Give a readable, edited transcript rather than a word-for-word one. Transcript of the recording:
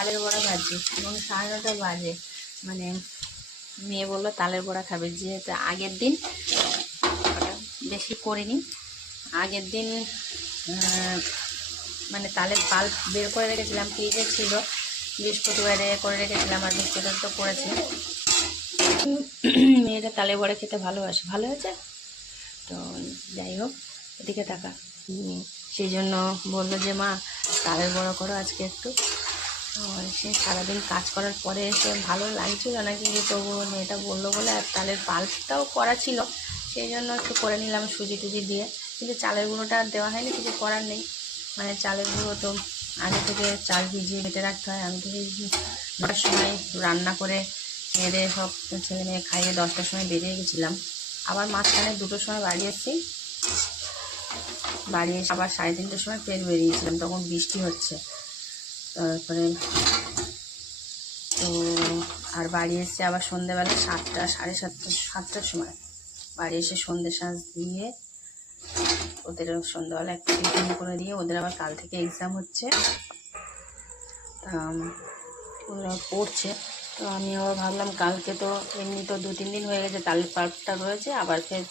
তালের বড়া ভাজছি এবং 9:30 বাজে। মানে মেয়ে বললো তালের বড়া খাবে, যেহেতু আগের দিন ওটা বেশি করিনি। আগের দিন মানে তালের পাল্প বের করে রেখেছিলাম, ফ্রিজে ছিল, বৃহস্পতিবারে করে রেখেছিলাম আর বৃহস্পতিবার তো করেছি। মেয়েটা তালের বড়া খেতে ভালোবাসে, ভালো হয়েছে তো। যাই হোক, এদিকে টাকা সেই জন্য বললো যে মা তালের বড়া করো আজকে একটু। সে সারাদিন কাজ করার পরে এসে ভালো লাগছিল না, কিন্তু তবুও মেয়েটা বললো বলে, আর তালের পাল্পটাও করা ছিল সেই জন্য একটু করে নিলাম সুজি টুজি দিয়ে। কিন্তু চালের গুঁড়োটা আর দেওয়া হয়নি, কিছু করার নেই। মানে চালের গুঁড়ো তো আগে থেকে চাল ভিজিয়ে বেটে রাখতে হয়। আমি তো 9টার সময় রান্না করে মেয়েদের সব ছেলে মেয়ে খাইয়ে 10টার সময় বেরিয়ে গেছিলাম। আবার মাঝখানে 2টোর সময় বাড়ি এসেছি, বাড়ি এসে আবার 3:30টার সময় ফের বেরিয়েছিলাম, তখন বৃষ্টি হচ্ছে। তারপরে তো আর বাড়ি এসে আবার সন্ধ্যেবেলা 7টা, 7:30, 7টার সময় বাড়ি এসে সন্ধ্যে সাঁজ দিয়ে ওদের সন্ধ্যাবেলা একটু টিফিন করে দিয়ে, ওদের আবার কাল থেকে এক্সাম হচ্ছে, ওরা পড়ছে। তো আমি আবার ভাবলাম কালকে তো এমনি তো 2-3 দিন হয়ে গেছে তালের পাল্পটা রয়েছে, আবার ফের